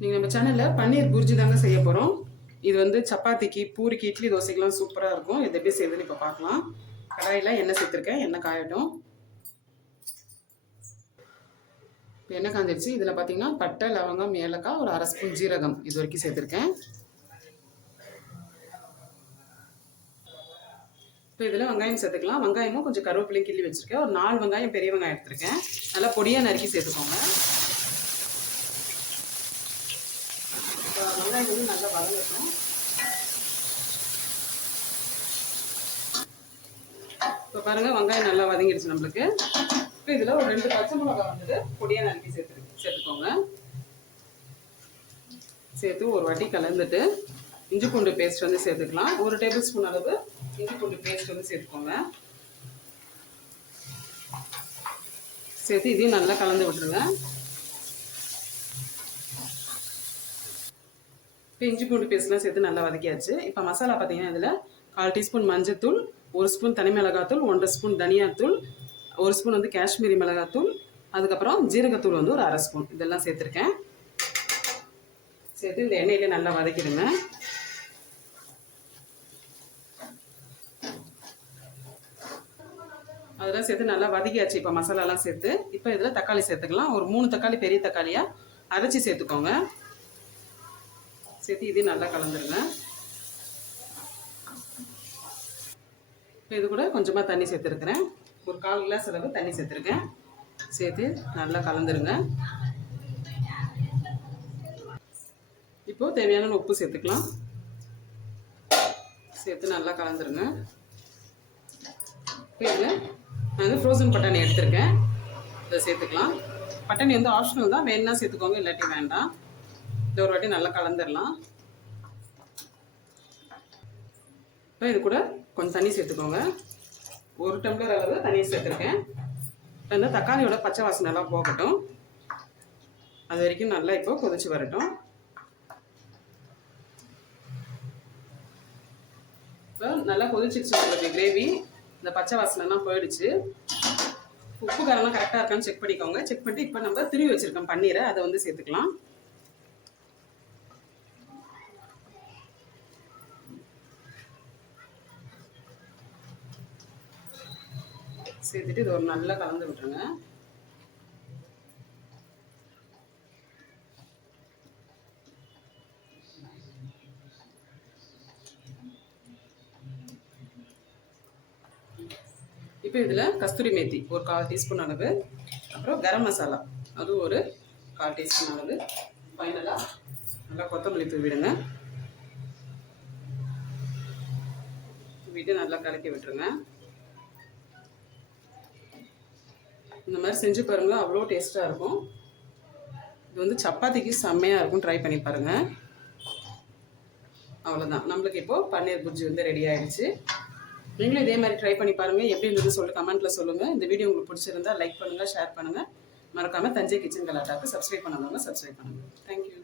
நீங்கள் நம்ம சேனலில் பன்னீர் புர்ஜி தாங்க செய்ய போகிறோம். இது வந்து சப்பாத்திக்கு, பூரிக்கு, இட்லி தோசைக்கெலாம் சூப்பராக இருக்கும். இது எப்படி செய்யுதுன்னு இப்போ பார்க்கலாம். கடாயில் எண்ணெய் சேர்த்துருக்கேன். எண்ணெய் காயட்டும். இப்போ எண்ணெய் காஞ்சிருச்சு. இதில் பார்த்தீங்கன்னா பட்டை, லவங்கம், ஏலக்காய், ஒரு 1/2 ஸ்பூன் ஜீரகம் இது வரைக்கும் சேர்த்துருக்கேன். இப்போ இதில் வெங்காயம் சேர்த்துக்கலாம். வெங்காயமும் கொஞ்சம் கருவேப்பிலையும் கிள்ளி வச்சுருக்கேன். ஒரு 4 வெங்காயம் பெரிய வெங்காயம் எடுத்துருக்கேன். நல்லா பொடியாக நறுக்கி சேர்த்துக்கோங்க. வெங்காயம் வந்து நல்லா வதங்கட்டும். இப்போ பாருங்கள், வெங்காயம் நல்லா வதங்கிடுச்சு நம்மளுக்கு. இப்போ இதில் ஒரு 2 பச்சை மிளகாய் வந்துட்டு பொடியாக நறுக்கி சேர்த்துக்கோங்க. சேர்த்து ஒரு வாட்டி கலந்துட்டு இஞ்சி பூண்டு பேஸ்ட் வந்து சேர்த்துக்கலாம். 1 டேபிள் ஸ்பூன் அளவு இஞ்சி பூண்டு பேஸ்ட் வந்து சேர்த்துக்கோங்க. சேர்த்து இதையும் நல்லா கலந்து விட்டுருங்க. இப்போ இஞ்சி பூண்டு பேஸ்ட்லாம் சேர்த்து நல்லா வதக்கியாச்சு. இப்போ மசாலா பார்த்தீங்கன்னா இதில் 1/4 டீஸ்பூன் மஞ்சத்தூள், 1 ஸ்பூன் தனி மிளகாத்தூள், 1/2 ஸ்பூன் தனியாத்தூள், 1 ஸ்பூன் வந்து காஷ்மீரி மிளகாத்தூள், அதுக்கப்புறம் ஜீரகத்தூள் வந்து ஒரு 1/2 ஸ்பூன் இதெல்லாம் சேர்த்துருக்கேன். சேர்த்து இந்த எண்ணெயிலே நல்லா வதக்கிடுங்க. அதெல்லாம் சேர்த்து நல்லா வதக்கியாச்சு. இப்போ மசாலாலாம் சேர்த்து இப்போ இதில் தக்காளி சேர்த்துக்கலாம். ஒரு 3 தக்காளி பெரிய தக்காளியாக அரைச்சி சேர்த்துக்கோங்க. சேர்த்து இதையும் நல்லா கலந்துருங்க. இப்போ இது கூட கொஞ்சமாக தண்ணி சேர்த்துருக்குறேன். ஒரு 1/4 கிளாஸ் அளவு தண்ணி சேர்த்துருக்கேன். சேர்த்து நல்லா கலந்துருங்க. இப்போது தேவையான உப்பு சேர்த்துக்கலாம். சேர்த்து நல்லா கலந்துருங்க. இப்போ இதில் நான் வந்து ஃப்ரோசன் பட்டாணி எடுத்திருக்கேன். இதை சேர்த்துக்கலாம். பட்டாணி வந்து ஆப்ஷனல் தான், வேணுன்னா சேர்த்துக்கோங்க, இல்லாட்டி வேண்டாம். இதை ஒரு வாட்டி நல்லா கலந்துடலாம். இப்போ இது கூட கொஞ்சம் தண்ணி சேர்த்துக்கோங்க. 1 டம்ளர் அளவு தண்ணி சேர்த்துருக்கேன். இப்போ இந்த தக்காளியோட பச்சை வாசனை எல்லாம் போகட்டும். அது வரைக்கும் நல்லா இப்போ கொதிச்சு வரட்டும். இப்போ நல்லா கொதிச்சிருச்சு உங்களுக்கு கிரேவி. இந்த பச்சை வாசனைலாம் போயிடுச்சு. உப்பு காரெல்லாம் கரெக்டாக இருக்கான்னு செக் பண்ணிக்கோங்க. செக் பண்ணிட்டு இப்போ நம்ம திருவி வச்சுருக்கோம் பன்னீரை, அதை வந்து சேர்த்துக்கலாம். சேர்த்துட்டு இது ஒரு நல்லா கலந்து விட்டுருங்க. இப்போ இதில் கஸ்தூரி மேத்தி ஒரு 1/4 டீஸ்பூன் அளவு, அப்புறம் கரம் மசாலா அது ஒரு 1/4 டீஸ்பூன் அளவு, ஃபைனலாக நல்லா கொத்தமல்லி தூவிடுங்க. தூவிட்டு நல்லா கலக்கி விட்டுருங்க. இந்த மாதிரி செஞ்சு பாருங்கள், அவ்வளோ டேஸ்ட்டாக இருக்கும். இது வந்து சப்பாத்திக்கு செம்மையாக இருக்கும். ட்ரை பண்ணி பாருங்கள். அவ்வளோதான், நம்மளுக்கு இப்போது பன்னீர் புர்ஜி வந்து ரெடி ஆகிடுச்சு. நீங்களும் இதே மாதிரி ட்ரை பண்ணி பாருங்கள். எப்படி இருந்தது சொல்லி கமெண்ட்டில் சொல்லுங்கள். இந்த வீடியோ உங்களுக்கு பிடிச்சிருந்தா லைக் பண்ணுங்கள், ஷேர் பண்ணுங்கள். மறக்காமல் தஞ்சை கிச்சன் கலாட்டாவுக்கு சப்ஸ்கிரைப் பண்ணாதவங்க சப்ஸ்கிரைப் பண்ணுங்கள். தேங்க்யூ.